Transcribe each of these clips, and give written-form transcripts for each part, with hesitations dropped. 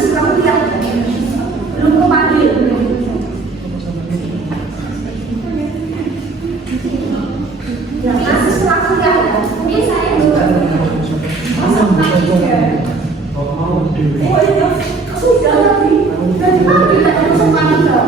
setelah kuliah belum kepanggil. Ya masih setelah kuliah ya. Ini saya juga. Oh iya, sudah tadi. Dari mana kita langsung panggil?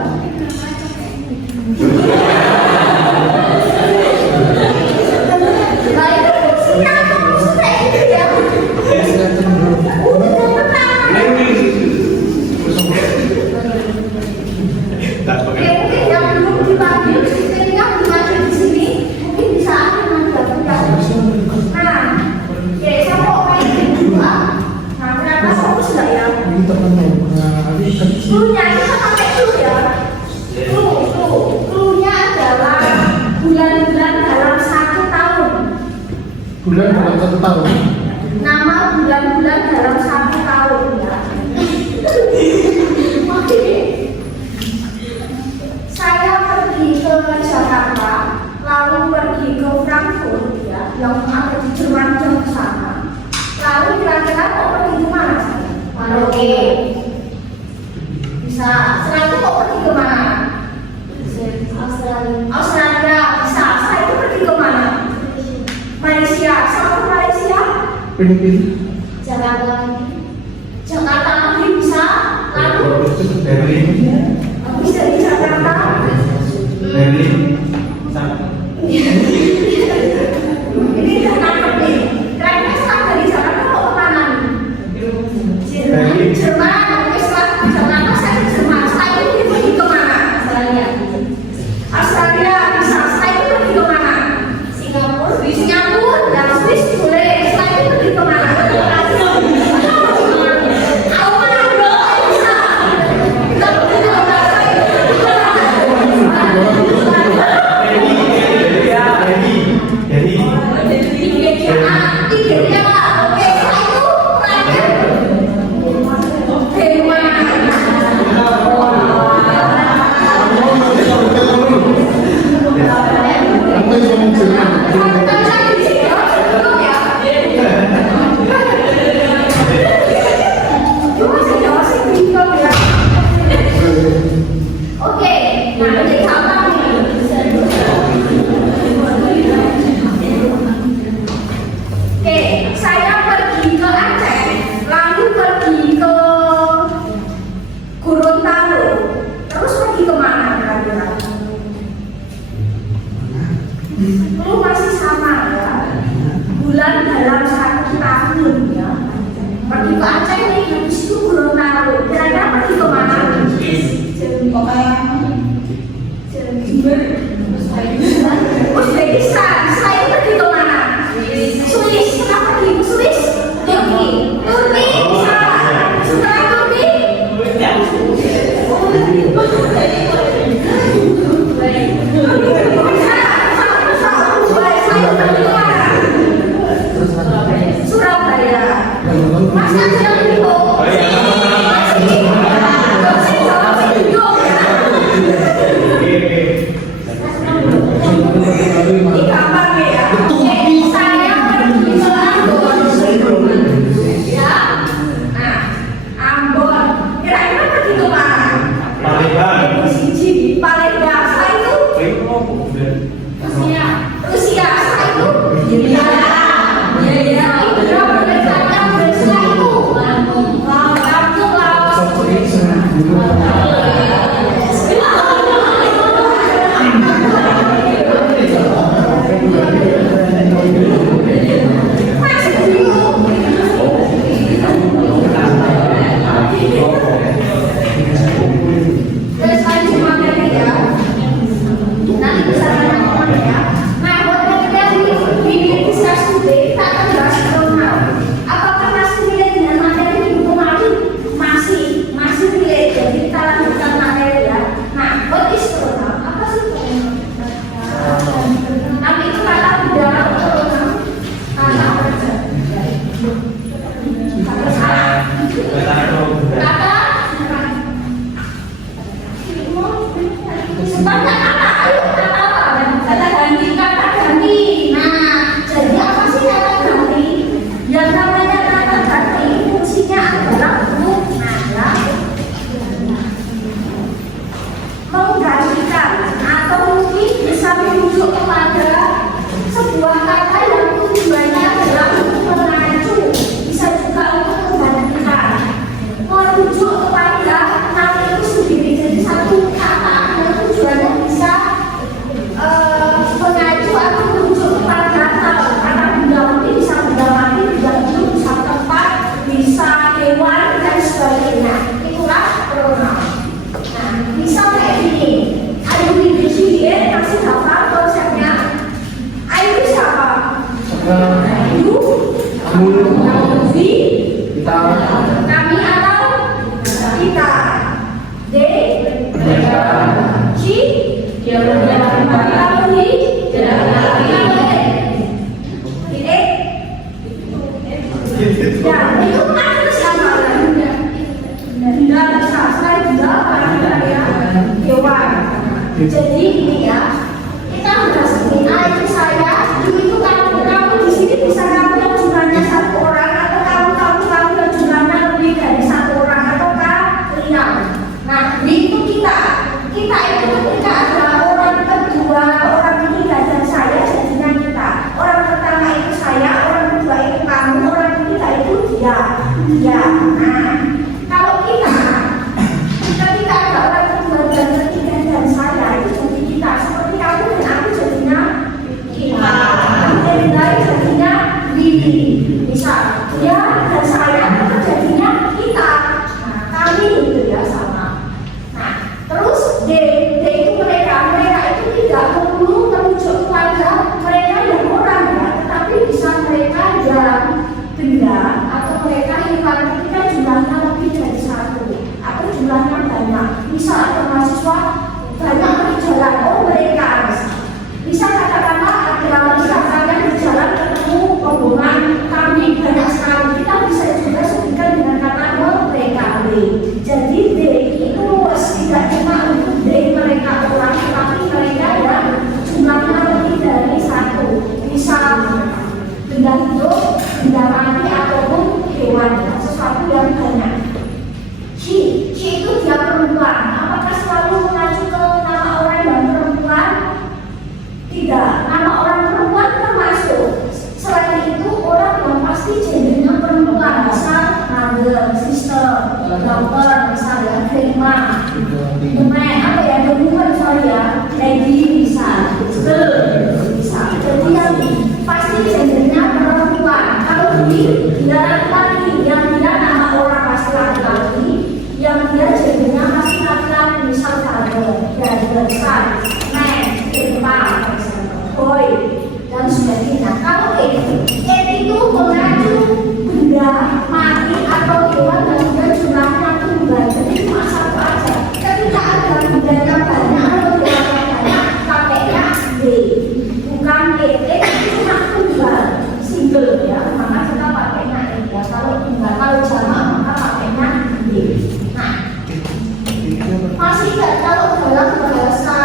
Cluenya kita pakai clue ya. Cluenya adalah bulan-bulan dalam 1 tahun. Bulan dalam 1 tahun. Nama bulan-bulan dalam 1 tahun ya. Oke. Saya pergi ke Jakarta, lalu pergi ke Frankfurt ya, yang ada di Jerman jauh sana. Lalu kira-kira mau pergi ke mana? Oke. Bisa. Setelah itu kok pergi ke mana? Australia. Bisa. Setelah itu pergi ke mana? Malaysia. Setelah ke Malaysia? Filipina. Jakarta lagi bisa. Lalu habis dari Jakarta. Ini Jakarta nih. Kira-kira setelah dari Jakarta kok ke mana? Jerman. Australia bisa. Setelah itu pergi ke mana? Singapura dan Swiss boleh. Setelah itu pergi ke mana? Lu masih sama ya, bulan dalam 1 tahun ya. Pergi ke Aceh nih, habis itu Gorontalo. Kira-kira pergi ke mana? Uzbekistan. Saya pergi ke mana? Swiss. Kita pergi ke Swiss. Turki bisa. Setelah Turki Surabaya. Masa sudah ini gampang ya. Saya pergi ke Ambon. Ya. Nah, Ambon. Kira-kira pergi ke mana? Palembang. Palembang. Saya itu Rusia. Saya itu masih relate. Jadi kita kita You, kamu we, kita kami atau kita. They, mereka she, dia kamu he, ya, itu kan siapa orangnya? Tidak bisa, saya juga barangkali hewan. Jadi ini ya, kita udah segini. Itu saya, itu kamu di sini bisa kamu yang jumlahnya satu orang atau kamu yang jumlahnya lebih dari satu orang atau kalian. Nah, itu kita itu ketika ada orang kedua, orang ketiga dan saya jadinya kita. Orang pertama itu saya, orang kedua itu kamu, orang ketiga itu dia. Nah, kalau kita ketika ada orang kedua dan ketiga dan saya itu jadi kita. Seperti kamu dan aku jadinya kita. Dan lain jadinya Bibi. Misal dia dan saya itu jadinya kita. Nah, kami itu ya sama. Nah, terus D itu mereka itu tidak perlu merujuk pada mereka yang orang ya, tetapi bisa mereka yang benda atau mereka hewan ketika jumlahnya lebih dari satu atau jumlahnya banyak. Misal ada mahasiswa banyak berjalan, mereka bisa katakanlah ada misalkan di jalan ketemu rombongan kami banyak sekali, kita bisa juga sebutkan dengan kata mereka. Jadi D itu luas, tidak cuma untuk D mereka orang, tetapi mereka yang jumlahnya lebih dari satu. Bisa benda hidup, benda mati ataupun hewan, sesuatu yang banyak. She itu dia perempuan. Apakah selalu mengacu ke nama orang yang perempuan? Tidak. Nama orang perempuan termasuk. Selain itu orang yang pasti gendernya perempuan. Misal mother, sister, daughter, misalnya grandma, woman, apa ya, the woman, sorry ya, lady bisa, girl bisa. Jadi yang pasti gendernya perempuan. Kalau dia laki-laki, yang dia nama orang pasti laki-laki, yang dia gendernya pasti laki-laki, misal son, man, boy, dan sebagainya. Kalau itu mengacu benda mati atau hewan dan juga jumlahnya tunggal, jadi cuma satu aja. Ketika ada benda banyak atau hewan banyak, pakainya D, bukan itu cuma tunggal, single ya, maka kita pakainya E ya. Kalau tunggal, kalau jamak maka pakainya D. Nah, masih tidak kalau dalam bahasa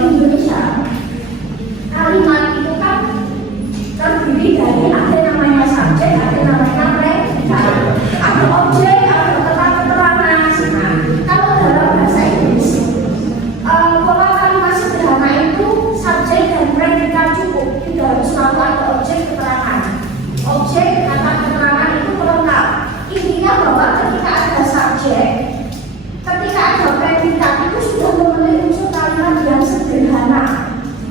Indonesia, kalimat itu kan terdiri dari ada namanya subjek, ada namanya predikat, ada objek, ada keterangan. Nah, kalau dalam bahasa Inggris, pola kalimat sederhana itu subjek dan predikat cukup, tidak harus selalu ada objek keterangan. Objek kata keterangan itu pelengkap. Intinya bahwa ketika ada subjek, ketika ada predikat itu sudah memenuhi unsur kalimat yang sederhana.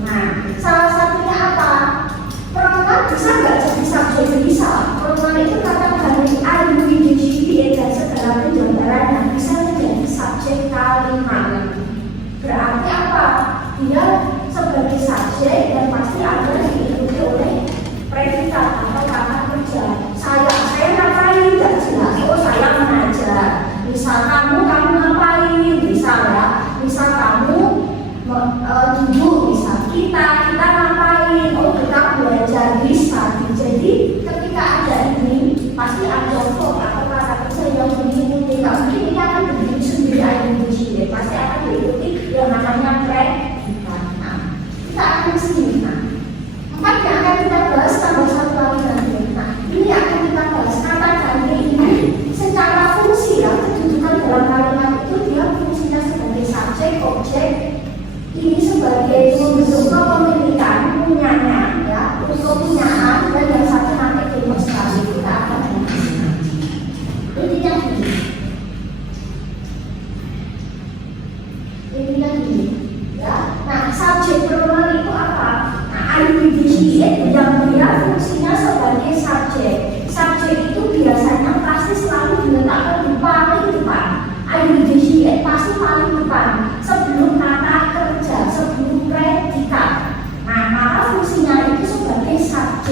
Nah, salah satunya apa? Perempuan bisa nggak jadi subjek? Bisa. Perempuan itu kata dari I, we, they, she, dan segala penjelasannya bisa menjadi subjek kalimat. Berarti apa? Dia sebagai subjek dan pasti ada diikuti oleh predikat atau kata kerja. Saya ngapain? Tidak jelas. Oh, saya mengajar. Misal kamu ngapain? Misal ya. Misal kamu duduk, misal kita ngapain? Oh, kita belajar bisa. Jadi ketika ada ini pasti ada kok atau kata kerja yang mengikuti. Nggak mungkin ini akan berdiri sendiri identitas, pasti akan diikuti yang namanya predikat. Nah, kita akan kesini. Nah, 4 yang akan kita bahas tambah satu lagi nanti. Nah, ini akan kita bahas kata ganti ini secara fungsi ya, kedudukan dalam kalimat itu dia fungsinya sebagai subjek, objek. Ini sebagai untuk kepemilikan punyanya ya, untuk punyaan, dan yang satu nanti demonstrasi kita akan bahas. Intinya gini ya. Nah, subjek perempuan itu apa? Nah, identitas yang dia fungsinya sebagai subjek. Subjek itu biasanya pasti selalu diletakkan di paling depan. Identitas pasti paling depan sebelum kata kerja, sebelum predikat. Nah, maka fungsinya itu sebagai subjek.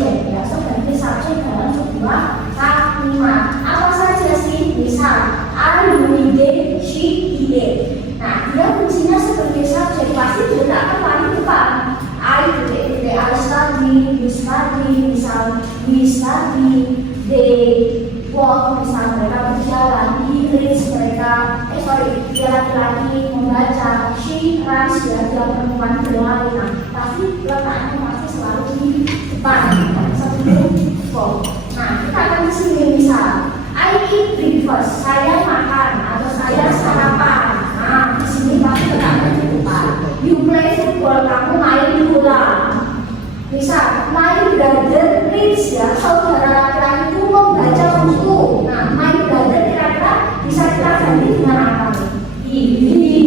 she runs ya, dia perempuan berlari. Nah, pasti letaknya pasti selalu di depan sebelum go. Nah, kita akan kesini misal I eat breakfast, saya makan atau saya sarapan. Nah, di sini pasti letaknya di depan. You play football, kamu main bola. Misal, my brother reads ya, saudara laki-laki itu membaca buku. Nah, my brother kira-kira bisa kita ganti dengan apa nih? Ini.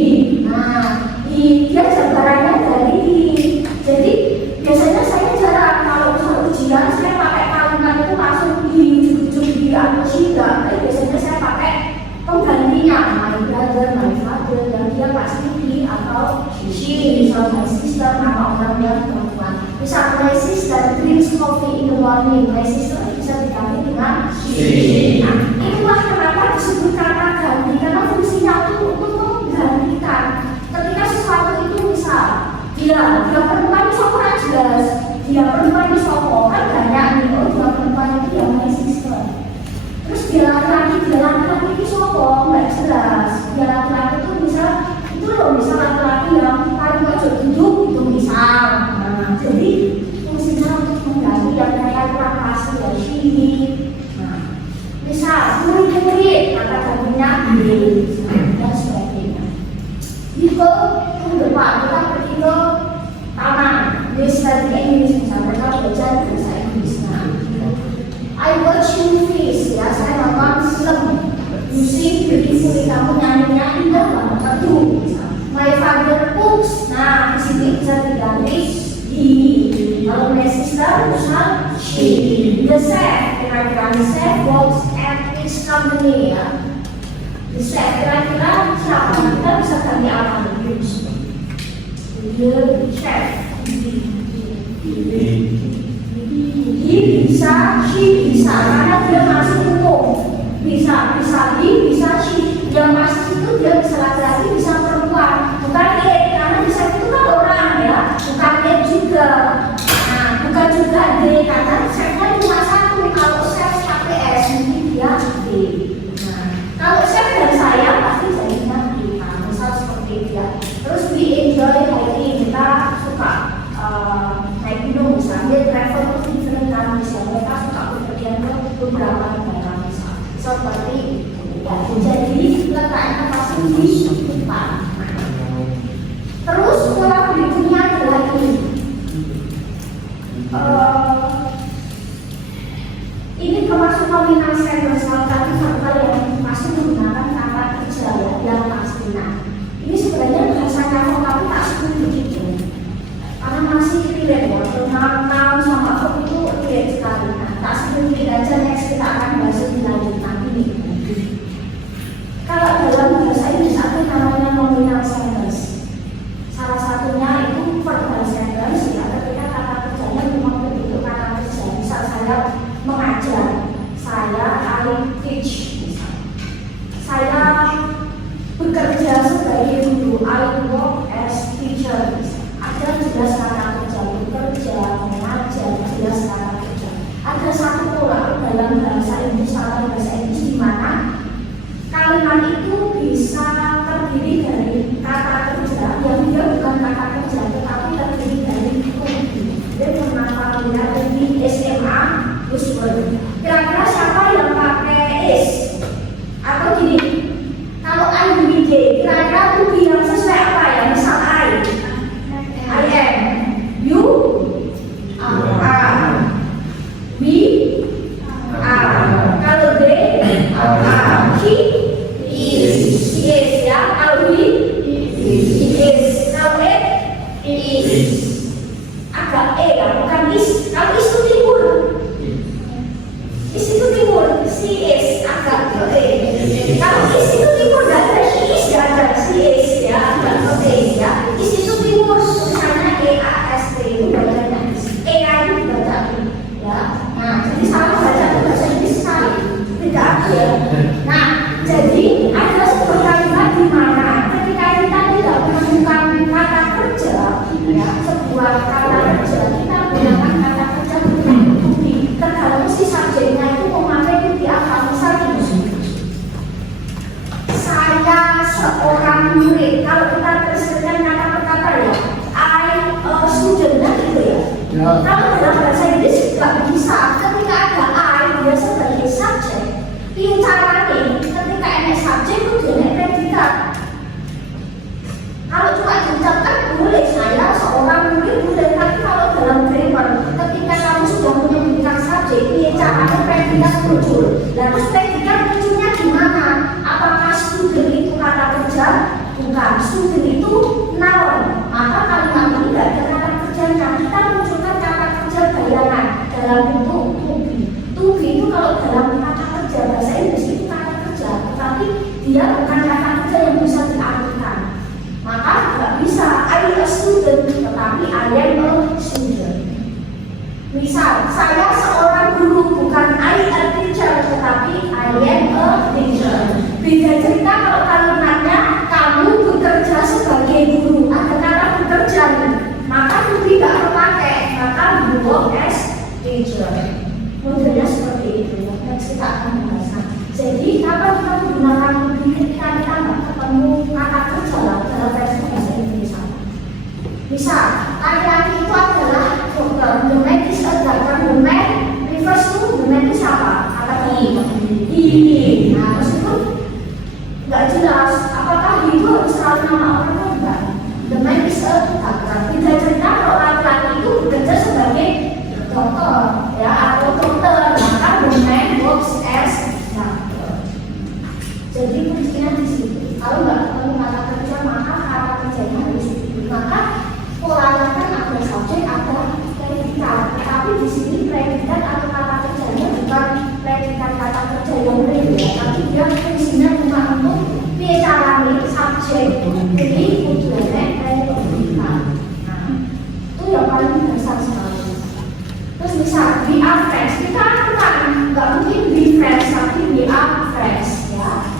Nah, dia jabarannya dari ini. Jadi biasanya saya jarang kalau misalnya ujian saya pakai kalimat itu langsung di ujung di atau tidak. Tapi biasanya saya pakai penggantinya my brother, my father, dan dia pasti di atau she, misal my sister, nama orang yang perempuan. Misal my sister drinks coffee in the morning, my sister bisa diganti dengan she. Nah, itulah kenapa disebut kata ganti, karena fungsinya itu untuk menggantikan. Ketika sesuatu itu misal dia perempuan itu kurang jelas, dia perempuan itu sokong kan banyak nih, oh dia perempuan itu ya my sister. Terus dia laki-laki itu sokong nggak jelas, dia laki-laki itu misal itu loh, misal laki-laki yang paling pojok duduk itu misal. Nah, jadi fungsinya untuk mengganti yang kayak kurang pasti ya sini. Nah, misal murid-murid kata gantinya dan sebagainya. Itu ke depan kita pergi ke taman, study English misalnya mereka belajar bahasa Inggris. Nah, I watch movies ya, saya nonton film. You sing beautifully, kamu nyanyinya indah banget. Aduh, my father cooks. Nah, di sini bisa diganti he. Kalau my sister misal she. The chef, kira-kira the chef works at his company ya. The chef kira-kira siapa? Kita bisa ganti apa nih? The chef. He bisa, she bisa, karena dia masih umum. Bisa he, bisa she. Yang masih itu dia bisa laki-laki, bisa perempuan. Bukan it, karena bisa itu kan orang ya. Bukan it juga. Nah, bukan juga D, karena chefnya cuma satu. Kalau chef pakai S, mungkin dia D. Nah, kalau chef dan saya pasti jadinya D. Nah, misal seperti dia. Terus we enjoy hiking, kita suka naik gunung misalnya, travel to different countries, mereka suka berpergian ke beberapa negara misal. Seperti ya, jadi letaknya pasti di depan. Terus pola berikutnya adalah ini termasuk nominal sentence, kalau tadi fakta yang masih menggunakan kata kerja ya, yang pasti. Nah, ini sebenarnya bahasanya tapi tak sebut begitu, karena masih relate ya, noun sama verb itu relate sekali. Nah, tak sebut aja, next kita akan bahas lebih lanjut nanti nih. Kalau dalam bahasa Inggris ada namanya nominal sentence. Salah satunya itu verbal sentence ya, ketika kata kerjanya memang bentuk kata kerja. Misal saya mengajar, I teach. Misal saya bekerja sebagai guru, I work as teacher. Ada jelas kata kerja, bekerja, mengajar, jelas kata kerja. Ada satu pola dalam bahasa Inggris, dalam bahasa Inggris di mana kalimat itu bisa terdiri dari kata kerja yang dia bukan kata kerja tetapi terdiri dari kunci. Dan kenapa dia di SMA usword? Kira-kira siapa yang pakai is? Atau gini, kalau I begin day, kira-kira tuh bilang sesuai apa ya? Misal I am, you are, we are. Kalau they are, he is ya. Kalau he is. Kalau it is. Agak ya, bukan is. Kalau is itu timur. Is itu timur. She is agak ke Kalau is itu timur dan ada she is ya, ada she is ya, agak ke ya. Is itu timur. Misalnya EAST itu bacanya is. EA itu baca ya. Nah, jadi salah baca itu bahasa Inggris sekali. Tidak ya. Nah, jadi ada sebuah kalimat di mana ketika kita tidak menemukan kata kerja ya, sebuah kata kerja kita gunakan kata kerja untuk bukti tergantung si subjeknya itu memakai bukti apa. Misalnya Kalau dalam bahasa Inggris nggak bisa ketika ada I dia sebagai subjek. Piye carane ketika ada subjek itu dia predikat. Kalau cuma diucapkan boleh saya seorang mungkin boleh, tapi kalau dalam grammar ketika kamu sudah menyebutkan subjek, piye carane predikat muncul. Lalu predikat munculnya gimana? Apakah student itu kata kerja? Bukan, student itu noun. Maka kalimat ini tidak ada kata kerjanya. Kita munculkan kata kerja bayangan dalam bentuk to be. To be itu kalau dalam kata kerja bahasa Inggris itu kata kerja, tetapi dia bukan kata kerja yang bisa diartikan. Maka tidak bisa I a student, tetapi I am a student. Misal, saya seorang guru, bukan I a teacher, tetapi I am a teacher. Beda cerita kalau kalimatnya kamu bekerja sebagai guru, ada kata bekerja nih, maka tidak terpakai, maka you work as teacher. Modelnya seperti itu. Next kita akan membahas. Jadi kalau kita menggunakan ketika kita nggak ketemu kata kerja dalam versi bahasa Indonesia. Misal, laki-laki itu adalah dokter, the man is a doctor, the man refers to the man itu siapa? Kata he. Nah, meskipun nggak jelas apakah itu harus selalu nama orang atau enggak. The man is a doctor. Tidak cerita kalau laki-laki itu bekerja sebagai dokter, ya, atau dokter, maka the man works as doctor. Jadi kuncinya di situ. Kalau nggak ketemu kata kerja, maka kata kerjanya harus maka polanya kan ada subjek, ada predikat. Tapi di sini predikat atau kata kerjanya bukan predikat kata kerja yang real, tapi dia fungsinya cuma untuk bicara subjek. Jadi tujuannya predikat. Nah, itu yang paling dasar sekali. Terus misal we are friends, kita kan nggak mungkin be friends, tapi we are friends, ya.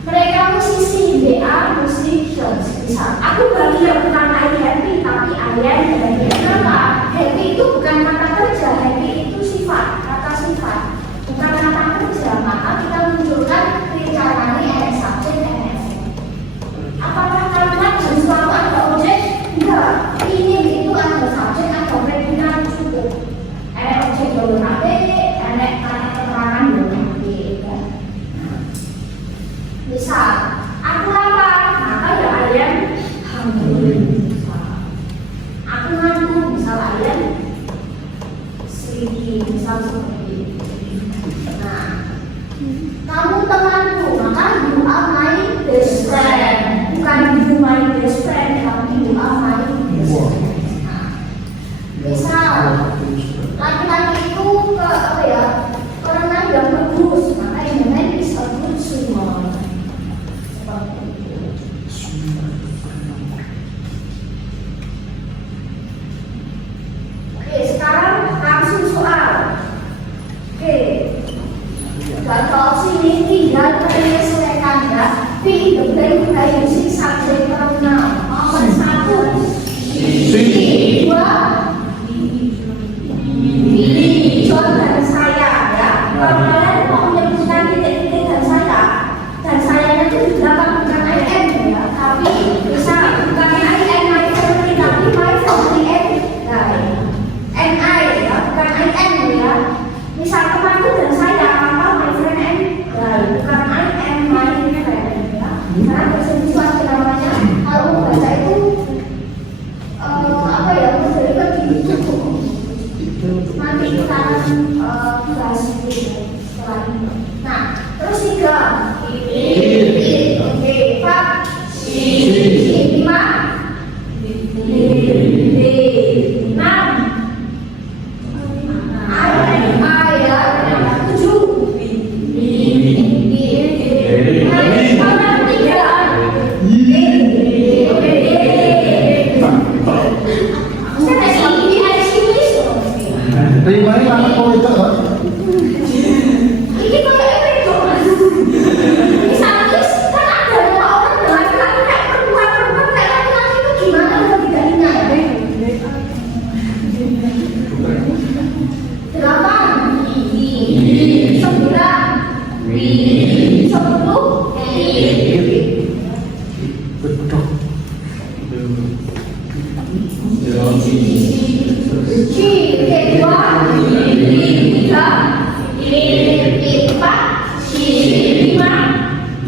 Mereka musisi, they are musicians. Misal, aku bahagia bukan I happy, tapi I am happy. Kenapa? Happy itu bukan kata kerja, happy itu sifat, kata sifat, bukan kata kerja. Maka kita munculkan caranya ada subjek dan verb. Apakah kalimat harus selalu ada objek? Enggak. Ini itu ada subjek, ada predikat cukup. Ada objek dulu nanti, ada kata keterangan dulu nanti. Misal, aku lapar, maka ya ayam hungry. Aku ngantuk, misal ayam sleepy, misal seperti itu. Nah, kamu temanku, maka you are my best friend. Bukan you my best friend, tapi you are my best friend. Nah, misal laki-laki itu ke apa ya? Orang yang bagus, maka yang lain is a good swimmer. Oke, sekarang langsung soal. Oke, contoh sini tinggal menyelesaikan ya. Fill the blank by using subject pronoun. Nomor 1, she. 2, he, John dan saya ya. Kalau kalian mau menyebutkan titik-titik dan saya itu di belakang bukan I am ya, tapi bisa bukan I am my family, tapi my family and I ya, bukan I am ya. Misal temanku dan saya, maka my friend and I, bukan I am my friend ya. Karena bahasa Indonesia ada namanya, kalau membaca itu apa ya, menjadi lebih cukup. Nanti kita akan bahas setelah ini. Nah, terus 3. Oke, Pak.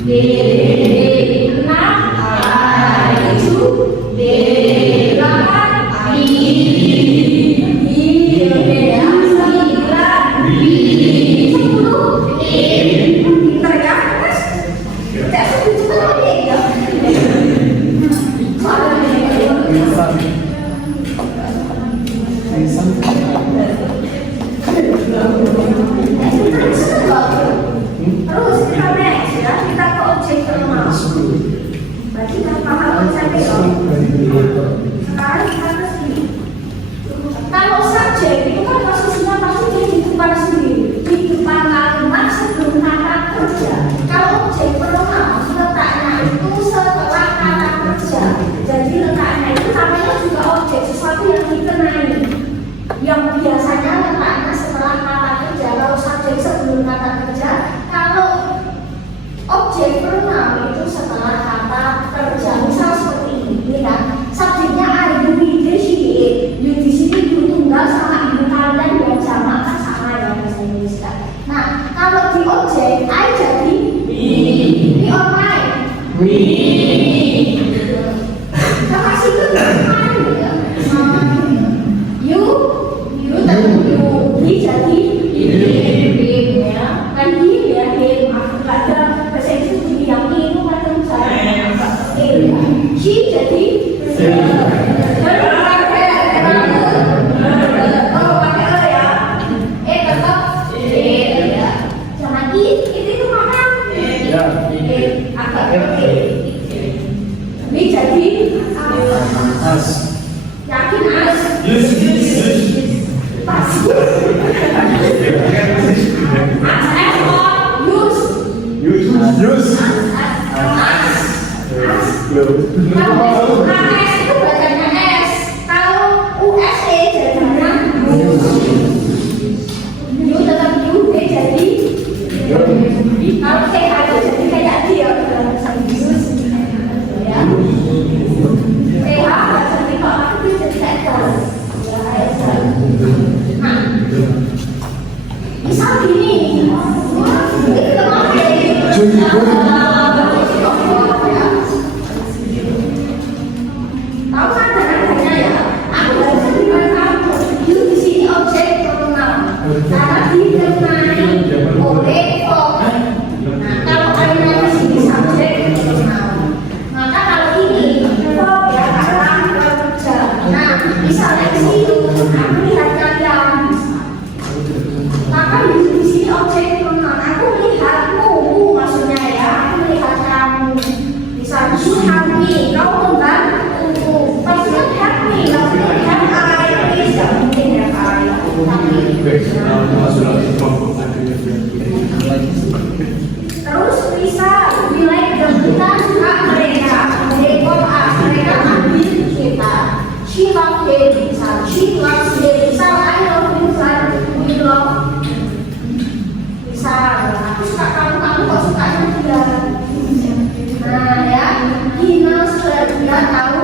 D 6 I 7 D 8 I oke ya 9 B 10 E pinter ya mas tidak setuju lagi ya terus kita next ya, kita ke objek termal. Berarti kita paham konsepnya dong. Sekarang kita ke sini. Kalau subjek itu kan posisinya pasti di depan sendiri, di depan kalimat sebelum kata kerja. Kalau objek termal letaknya itu setelah kata kerja. Jadi letaknya itu namanya juga objek, sesuatu yang dikenai. Yang biasanya letaknya setelah kata kerja. Kalau subjek sebelum kata kerja, kalau objek pronoun itu setelah kata kerja. Misal seperti ini kan, subjeknya I, you, we, they, she, it. You di sini you tunggal sama ibu kalian dan jamak kan sama ya bahasa Inggris kan. Nah, kalau di objek I jadi we or mine. We. Kasih itu mine ya. You dan you, he jadi him ya. Kan him ya, him. Aku ada bahasa Inggris jadi yang itu kadang saya she jadi kalau pakai e ya, tetap ya. Jangan itu makan. Agak ini jadi As. yakin as. Pas. Use. Kalau AS itu bacanya S, kalau USE jadinya U. U tetap U, D jadi. Kalau TH itu jadi kayak dia dalam bahasa Inggris. Ya. TH bahasa Inggris itu jadi kayak das. Ya, kayak das. Nah, misal gini, kita mau tahu kan adanya ya? Aku barusan bilang kamu, you di sini objek pronoun, karena dikenai oleh verb. Nah, kalau adanya di sini subjek pronoun, maka kalau ini verb ya karena kerja. Nah, misalnya di situ aku lihat kalian, maka you di sini objek pronoun. Aku melihatmu, maksudnya ya, aku melihat kamu. Misalnya you have me, kau membantu. Maksudnya have me, maksudnya have I, please gak mungkin have I. Terus bisa nilai kita suka mereka, mereka ambil kita. She loves him, misal she loves him, misal I love you, misal we love. Misal aku suka kamu kok sukanya dia. Nah ya, Gina sudah dia tahu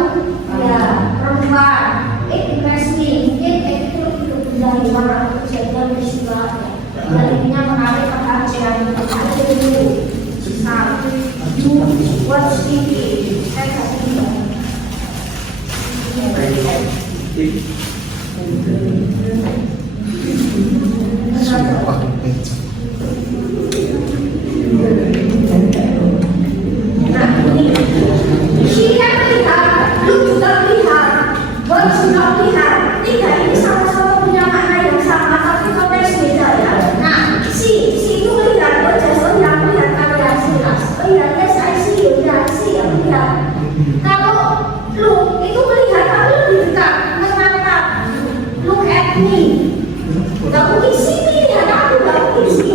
ya perempuan. Impress me, mungkin itu dari mana aku jadi peristiwa. Baliknya menarik perhatian ada dulu. Misal, you watch TV, saya kasih dia. Nah ini, Shia melihat, lu juga melihat, Boy juga melihat. Tiga ini sama-sama punya makna yang sama, tapi konteks beda ya. Nah, si itu melihat, oh Jason yang melihat kalian jelas. Oh iya, yes I see you, ya see ya melihat. Kalau lu itu melihat, tapi lebih dekat, menatap, look at me. Gak mungkin sih melihat aku, gak mungkin sih.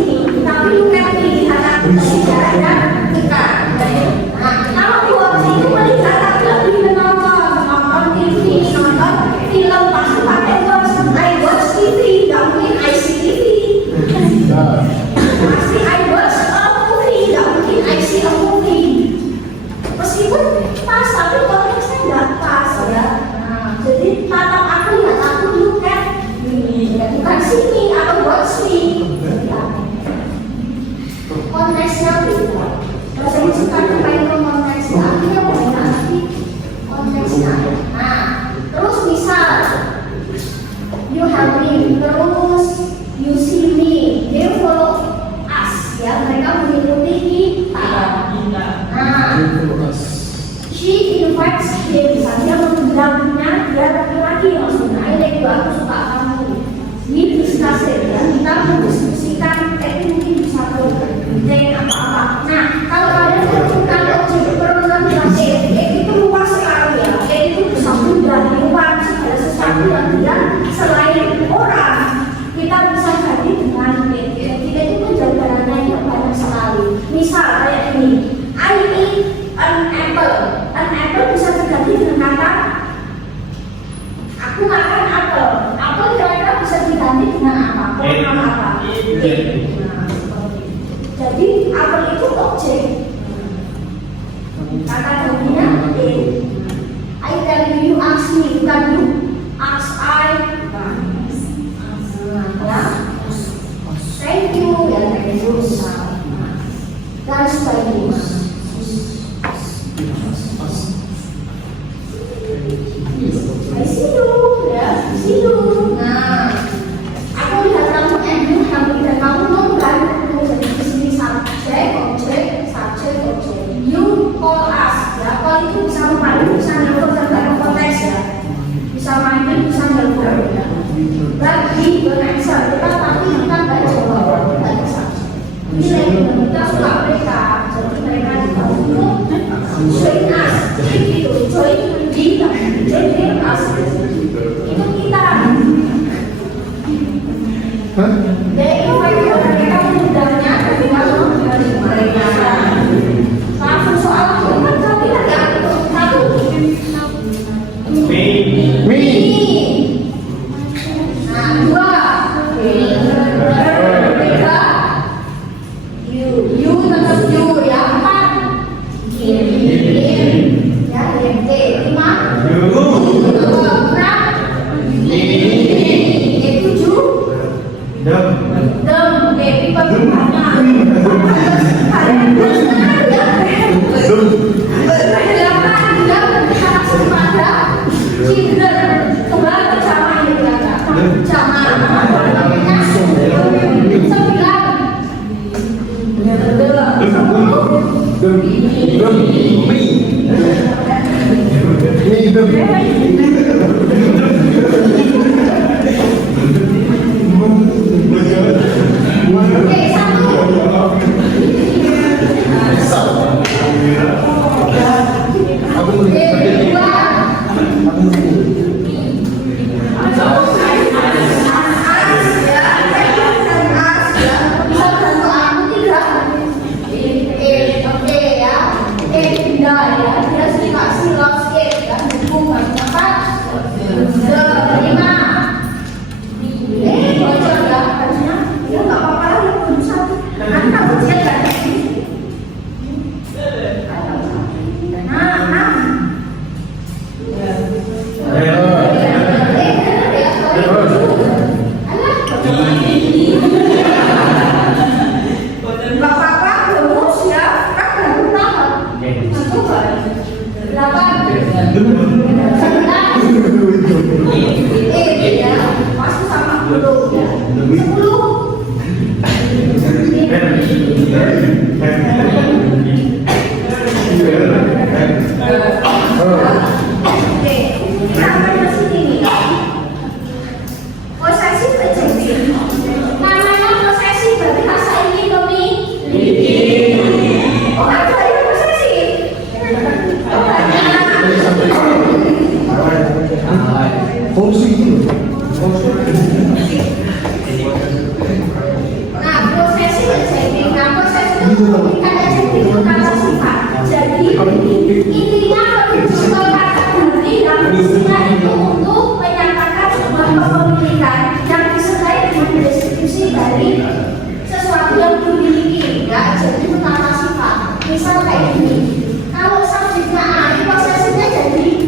suka terkait konteksnya, kita boleh nanti konteksnya. Nah, terus misal you have me, terus you see me, they follow us, ya mereka mengikuti kita. Nah, she invites him, dia mengundangnya, dia laki-laki maksudnya, ini juga aku suka kamu. We discuss it, ya kita mendiskusikan, itu mungkin bisa dengan apa-apa. Nah, kalau ada tentukan objek program itu luas sekali ya, itu bisa dari luar segala sesuatu yang dia selain orang, kita bisa ganti dengan kita itu penjabarannya itu banyak sekali. Misal kayak ini, I eat an apple bisa diganti dengan kata aku makan apel. Apel kira-kira bisa diganti dengan apa? Program apa? Jadi apel itu objek. Kata gantinya I tell you ask me, bukan you ask I. Ya. Thank you ya, thank you. Dan sebagainya. I see you, ya, see you. Nah, aku lihat kamu you happy dan kamu kan jadi di sini subjek, objek. You call us, ya, call itu bisa memanggil, bisa nelfon tergantung konteks ya. Bisa manggil, bisa nelfon ya. Bagi answer kita tapi kita nggak jawab, nggak bisa. Ini kita suka mereka, jadi mereka juga untuk join us, gitu, join us, itu kita. Jadi mereka mengundangnya, tapi kalau dari mereka langsung soal itu kan tapi ada satu. Me. Nah, dua. Tiga. You tetap you ya. Empat. Ya, lima. Enam. Tujuh. Dem. People banyak.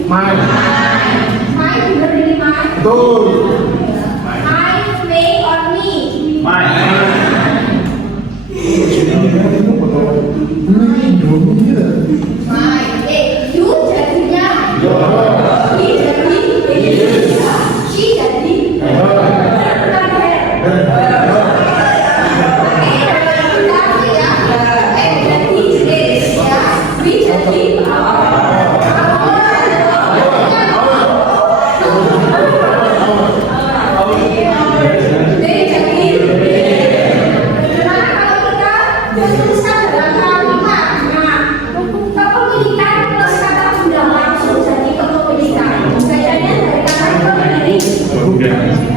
My. You jadinya he jadi she jadi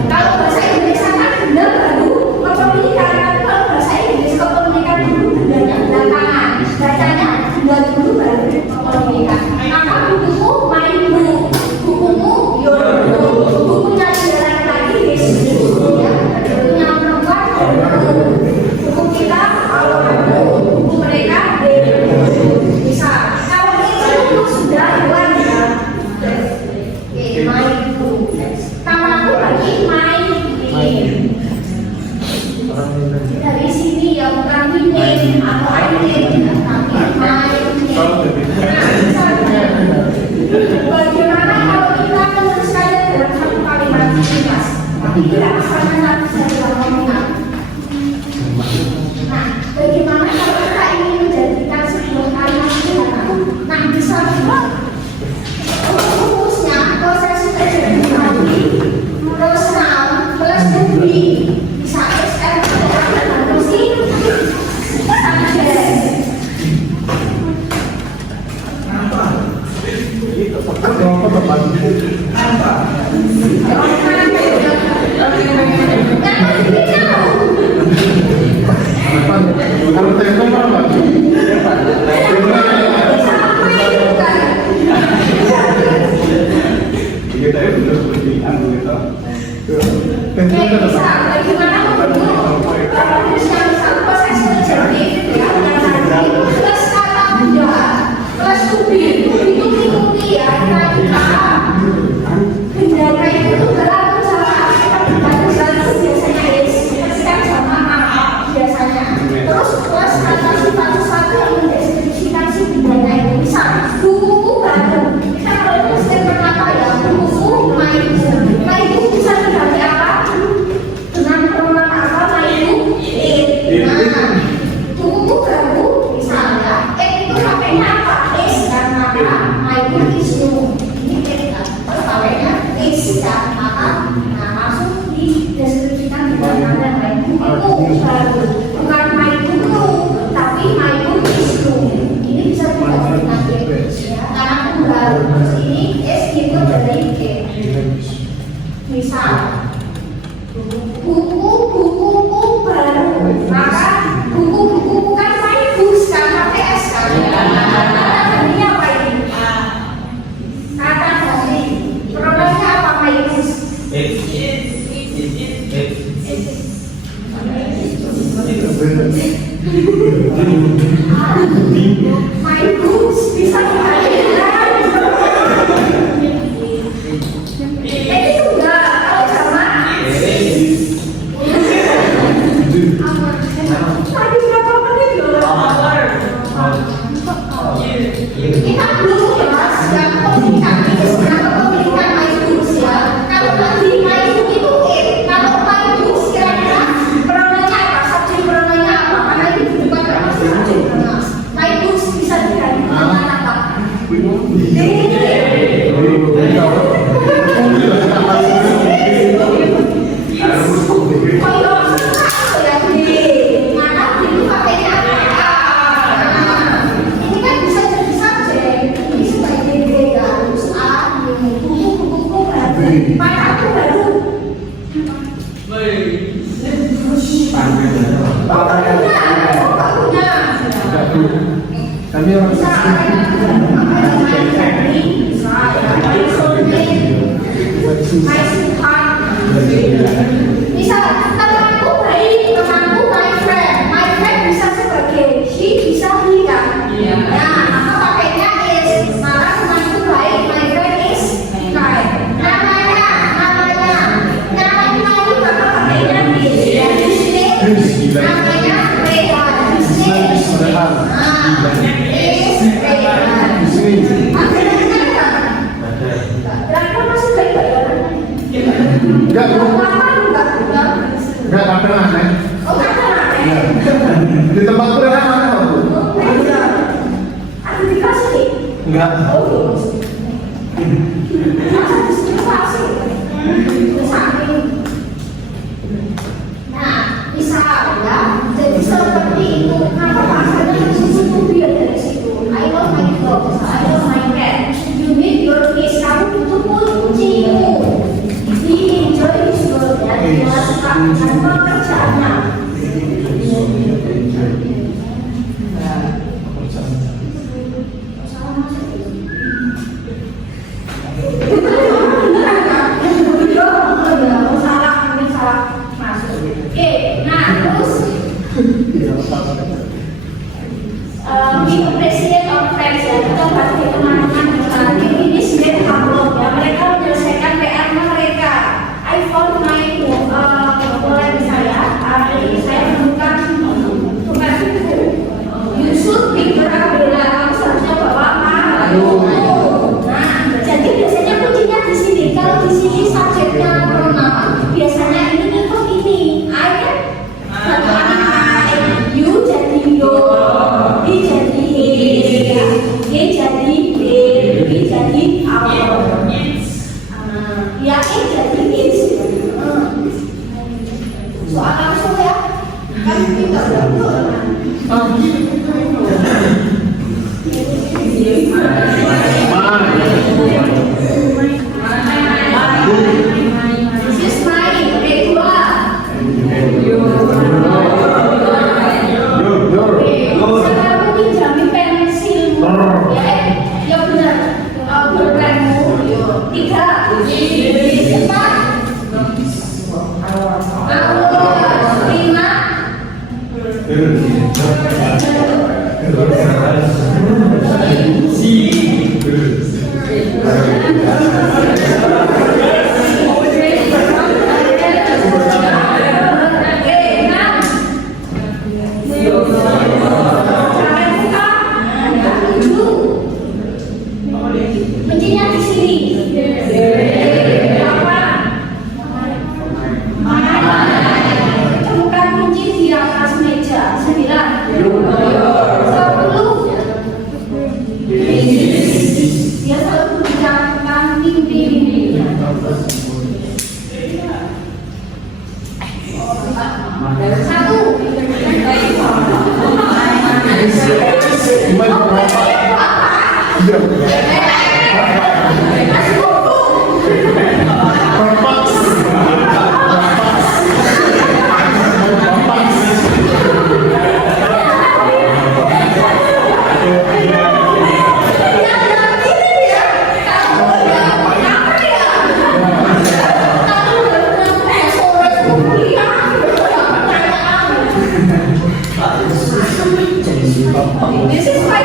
kalau bahasa Indonesia kan benda baru kepemilikan, tapi kalau bahasa Inggris kepemilikan dulu bendanya belakangan, bacanya benda dulu baru kepemilikan. Maka bukumu my book, bukumu your book, bukunya jalan lagi his book, ya, bukunya perempuan buku kita our book, buku mereka their book. Bisa kalau itu sudah hewan ya, my book. Kamu lagi main dari sini ya, bukan ini atau ini, tapi main. Bagaimana kalau kita menuliskannya dalam satu kalimat singkat, tapi tidak asalnya bisa dilakukan. Nah, bagaimana kalau kita ingin menjadikan sebuah kalimat singkat? Nah, bisa rumusnya proses terjadi lagi. Terus noun plus degree bisa SR terus ini subject. Bisa bagaimana membentuk proses terjadi ya, plus kata benda plus tubi itu mengikuti ya bendanya itu berlaku sama biasanya ketika jamaah biasanya, terus plus kata sifat sesuatu yang mendeskripsikan si bendanya itu. Misal bukuku baru, kita kalau itu sering berkata ya bukuku my book bisa diganti apa dengan perubahan apa my book nah bukuku baru misalnya itu pakainya apa dan maka my book is new ini kita terus pakainya dan maka nah langsung dideskripsikan dengan ada my bukuku baru, bukan my buku tapi my book is new. Ini bisa diganti ya karena aku baru, terus ini gitu dari misal buku-bukuku baru, maka buku-bukuku kan my books kan pakai S kan. Kata gantinya apa ini? Kata ganti pronounya apa my books? My books bisa diganti. Kita belum jelas yang pemilikan my books ya. Kalau nanti my book itu kalau my books kira-kira pronounya apa? Subjek pronounya apa? Karena ini bukan termasuk subjek pronoun. My books bisa diganti dengan apa? Kami orang misal temanku baik, temanku my friend bisa sebagai she, bisa he kan. Nah, maka pakainya is, maka temanku baik, my friend is kind. Namanya itu bakal pakainya is, ya his name namanya Rehan, his name is Enggak. Oh, masa dispensasi? Saking. Nah, misal ya, jadi seperti itu. Kenapa pasarnya CCTV dari situ? I love my dog, I love my cat. You need your kids. Kamu butuh kucingmu. He enjoy his work ya, dia suka dengan pekerjaannya. We appreciate our friends ya, kita pasti teman-teman ini sedang upload ya, mereka menyelesaikan PR mereka. I found my poin saya, hari ini saya menemukan tugas buku. You should figure out bela, kamu seharusnya bawa malu. Nah, jadi biasanya kuncinya di sini. Kalau di sini subjeknya pronoun, biasanya ini ikut ini. I kan, you jadi yo. Dia jadi dia jadi dia jadi awal. Ya jadi is. Soal langsung ya, kan kita This is my kedua. Sekarang pinjami pensil, ya benar, berpenmu, tiga, empat, lima, kuncinya di sini. Temukan kunci di atas meja. 9, 10. Dia selalu mengucapkan mimpi. Satu. This is my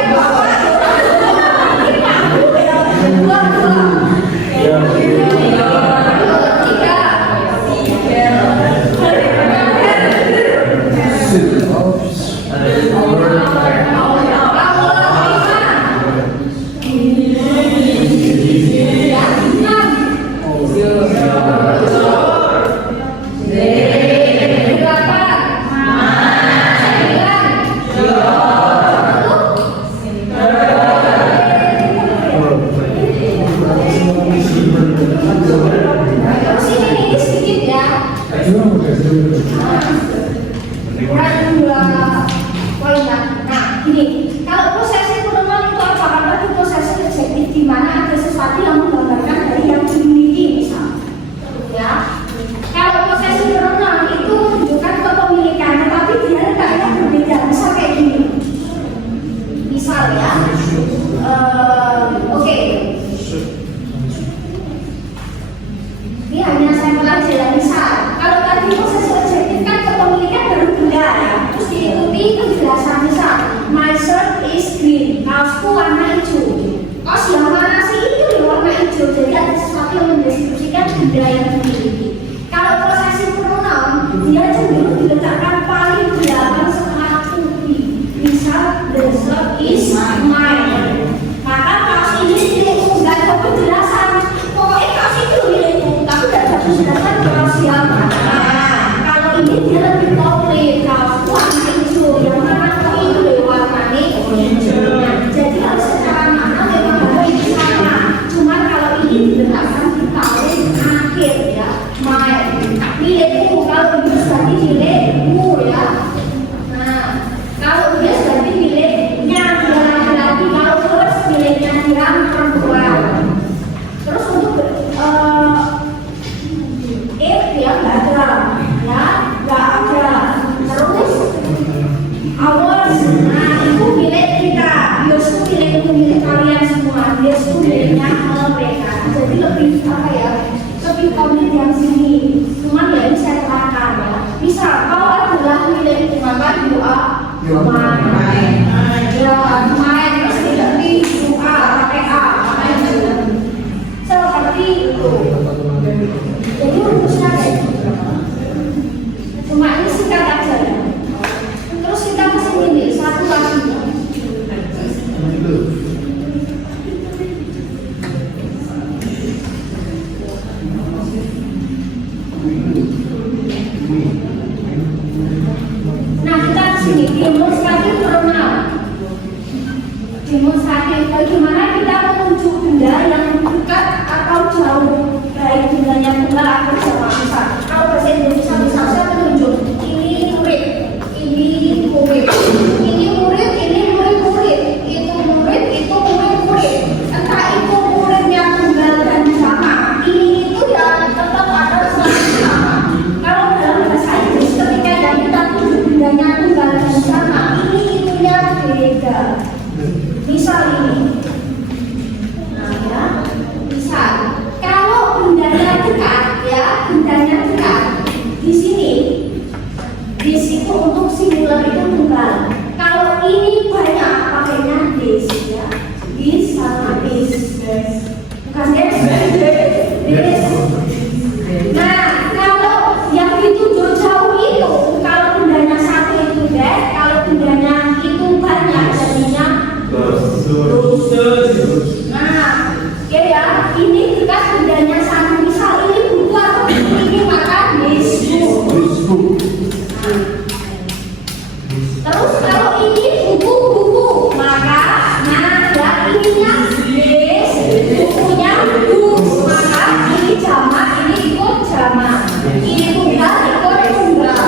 kurang 2 poin ya. Nah, gini, kalau prosesi penemuan itu apa? Karena itu prosesi objektif di mana ada sesuatu yang menggambarkan dari yang dimiliki, misal. Ya, kalau prosesi penemuan itu menunjukkan kepemilikan, tetapi dia letaknya berbeda. Misal kayak gini. Misal ya, oke. Ini hanya sampel aja ya. Misal, kalau tadi prosesi objektif kan kepemilikan baru benda ya. Terus diikuti penjelasan, misal my shirt is green, kaosku warna hijau. Kaos yang mana sih itu ya warna hijau. Jadi ada sesuatu yang mendeskripsikan benda yang dimiliki. Kalau prosesi pronoun, dia cenderung diletakkan paling belakang setelah to be. Misal the shirt is mine. Maka kaos ini milikku, nggak ada penjelasan. Pokoknya kaos itu milikku, tapi nggak ada penjelasan kaos yang mana. Kalau ini dia lebih komplit, kaos warna hijau, yang mana itu warnanya hijau. Jadi harus secara makna memang itu milik kalian semua. Dia itu miliknya mereka. Jadi lebih apa ya? Lebih komit yang sini. Cuman ya ini saya terangkan ya. Misal kalau adalah milik maka doa main. Ya main terus tidak di doa pakai A main seperti itu. Jadi rumusnya kayak gitu. Cuma ini singkat aja ya. Terus kita mesti ini satu lagi. Nah kita di sini demonstratif pronoun. Demonstratif bagaimana kita menunjuk benda yang dekat atau jauh, baik bendanya tunggal atau jamak. Misal kalau bahasa Indonesia misal saya menunjuk ini murid, ini murid, ini murid, ini murid-murid, itu murid, itu murid-murid. Entah itu muridnya tunggal dan jamak, ini itu ya tetap ada selalu sama. Kalau dalam bahasa Inggris ketika yang kita tunjuk bendanya tunggal dan jamak, ini itunya beda. Misal ini, nah ya, misal kalau bendanya dekat, ya bendanya dekat, di sini, this itu untuk singular itu tunggal. Kalau ini banyak, pakainya this, ya, this sama this, bukan this. Nah, kalau yang dituju jauh itu, kalau bendanya satu itu des, kalau bendanya itu banyak, jadinya nah, oke ya, ini dekat bendanya satu. Misal ini buku atau buku ini maka this book. Terus kalau ini buku-buku maka nah ya ininya this, bukunya books, maka ini jamak, ini ikut jamak, ini tunggal ikut tunggal.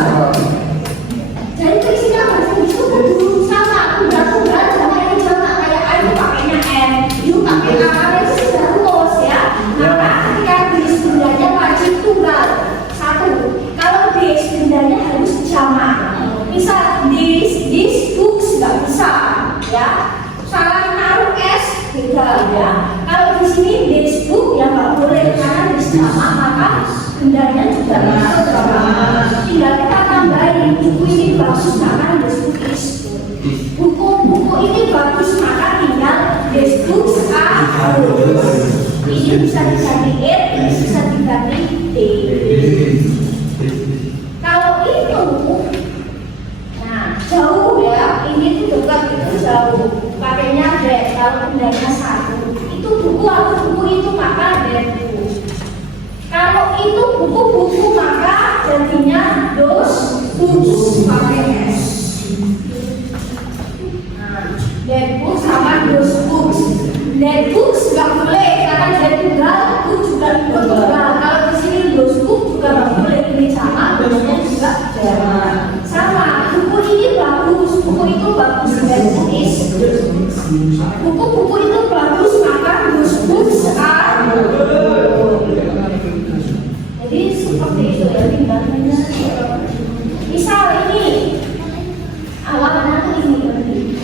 Jadi prinsipnya bahasa Inggris itu kudu sama, tunggal-tunggal jamak ini jamak. Kayak ayu pakainya N, you pakai A, itu sudah rumus ya. Maka ketika this bendanya wajib tunggal satu. Kalau this bendanya harus jamak. Misal this books nggak bisa ya. Salah naruh S beda ya. Kalau di sini this book ya nggak boleh karena this jamak, maka bendanya juga harus jamak. Tinggal kita tambahin buku ini bagus maka this book is. Buku-buku ini bagus maka tinggal this books are good. Ini bisa diganti it, ini bisa diganti T. Kalau itu, nah jauh ya, ini tuh dekat itu jauh. Pakainya that, kalau bendanya satu. Itu buku atau buku itu maka that book. Kalau itu buku-buku maka jadinya those books pakai S. That book sama those books. That books nggak boleh karena that tunggal, book juga ikut tunggal. Kalau di sini those book juga nggak boleh, ini sama, bentuknya juga jamak. Sama, buku ini bagus, buku itu bagus. That book is buku-buku itu bagus maka those books are good. Jadi seperti itu ya tinggalnya. Misal ini awalnya tuh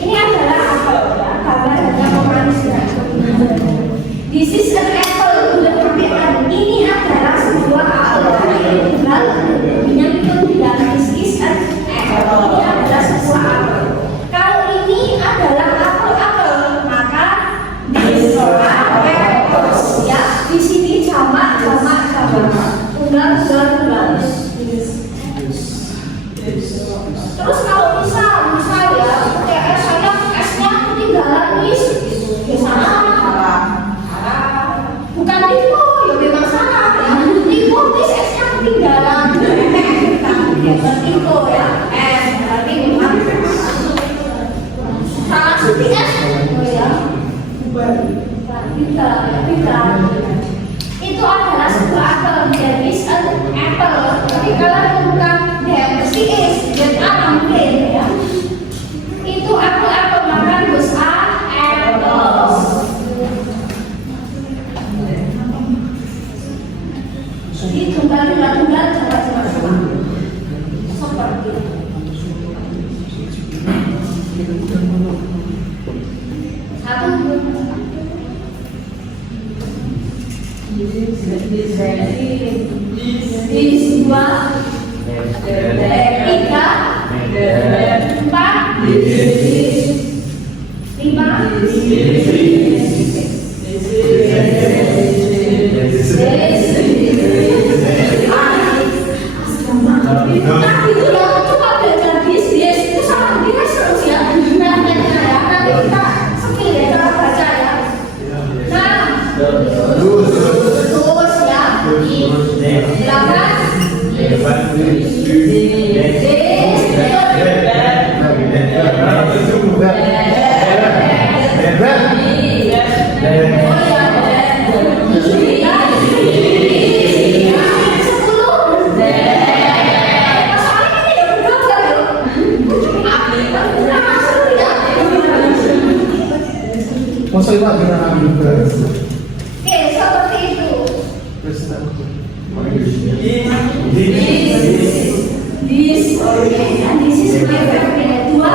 ini adalah apel ya, gambarnya pemanis ya. This is an apple, bulan perbeaan. Ini adalah sebuah apel. Ini tinggal yang itu tidak. This is an apple. Ini adalah sebuah apel. Kalau ini adalah apel-apel, maka this are apples ya. Di sini jamak. Tunggal. Terus kalau misal ya, kayak S-nya ketinggalan is, ya salah. Bukan tipu, ya memang salah. Tipu is S-nya ketinggalan. Tipu ya, S berarti memang salah seperti S. Oh ya, tidak. Itu adalah sebuah apel, that is an apple. Tapi kalau bukan that mesti is, that are mungkin ya. Itu apel makan those are apples. Jadi tunggal jamak seperti itu. Satu Dis dua, tiga, empat, lima, nah itu ya coba belajar bisnis itu sama dengan terus ya nanti kita skill ya cara baca ya. Nah terus ya Masa itu agak ambil oke seperti itu. This and this is my favorite. Dua,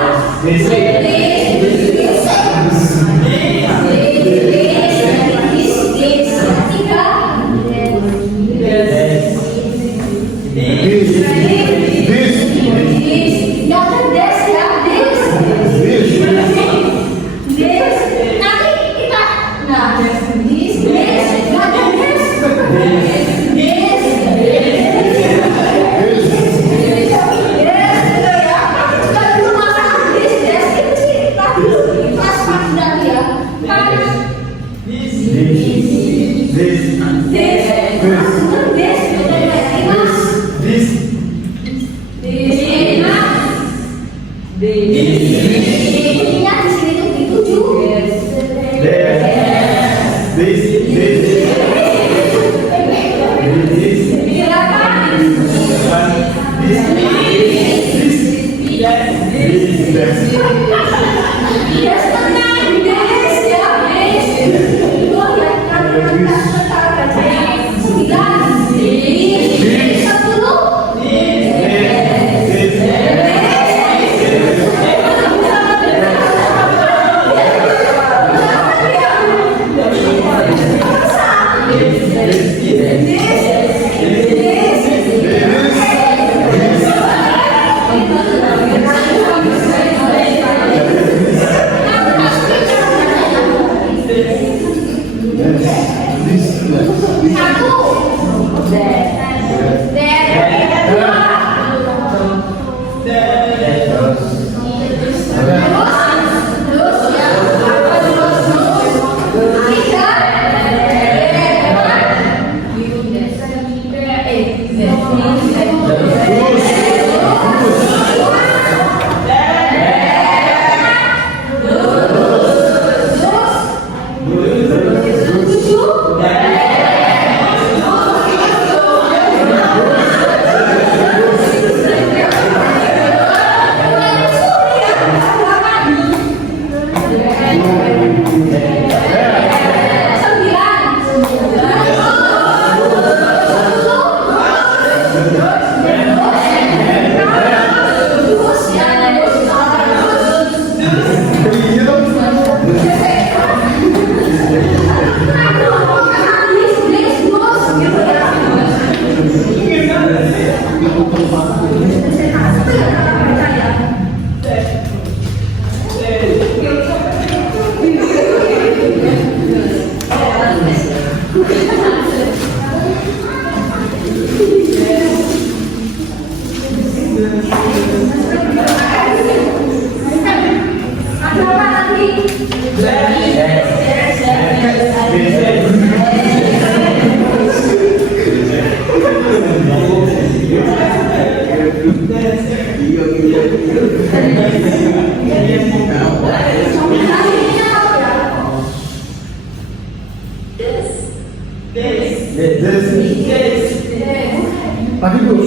Lagi dulu.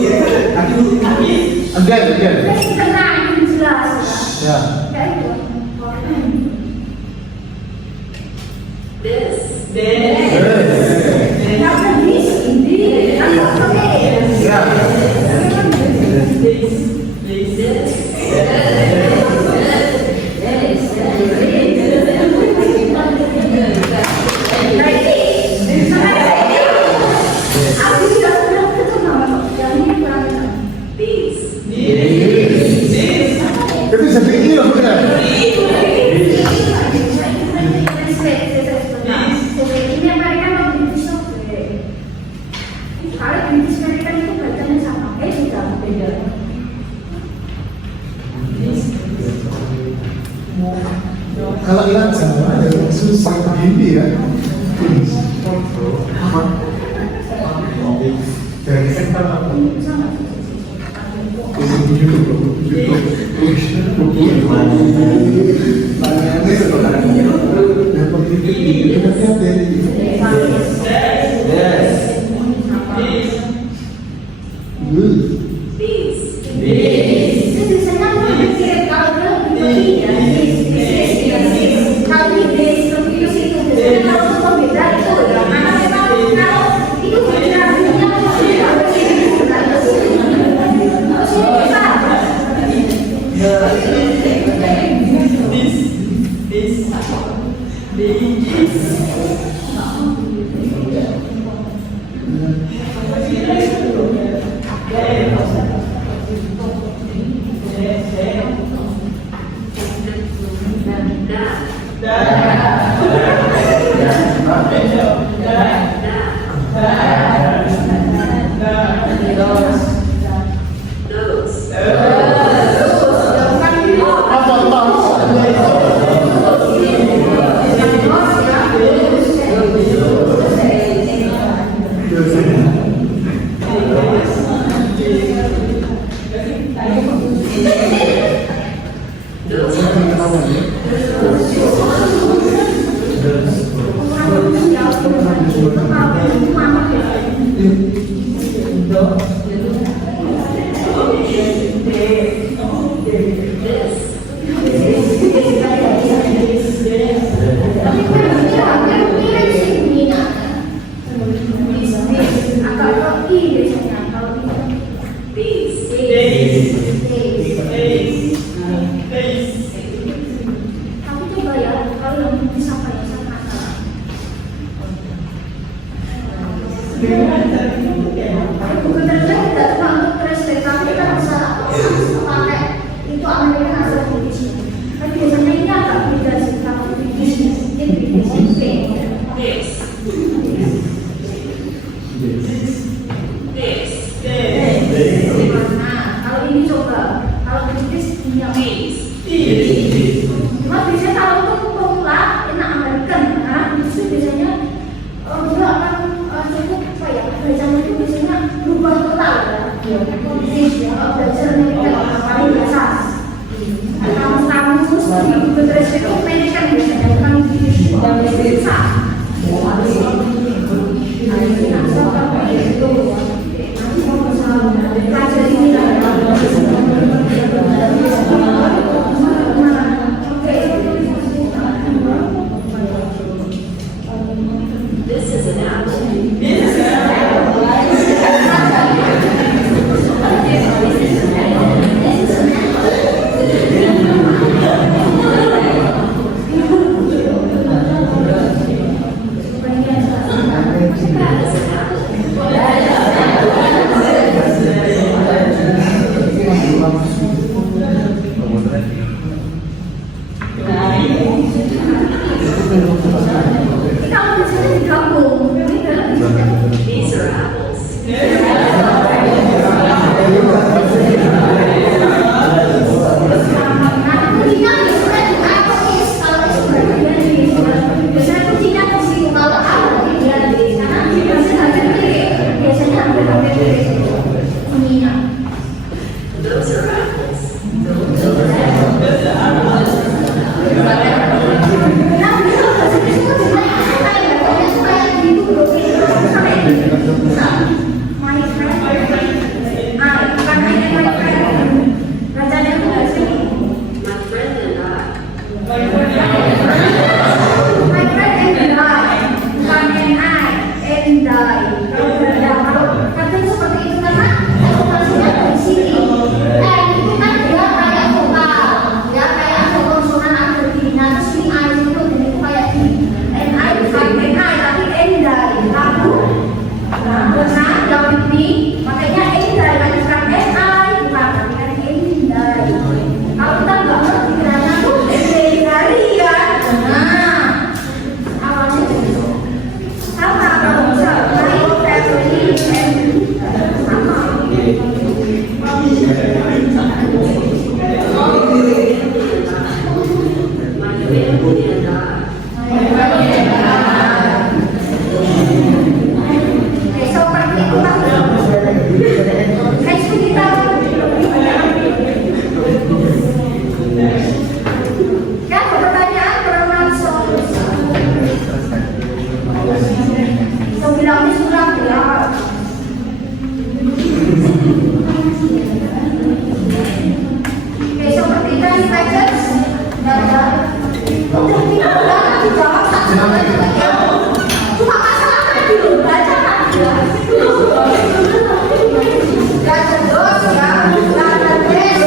Again. Tenang, jelas. Ya. Kayak itu. Ini American atau British software? Kalau British American itu bacanya sama, sudah beda. Kalau hilang sama, ya susah begini ya. Dari sektor apa? Nah, Cuma masalah tadi loh, baca tadi ya. Gak jelas ya, gak ada des.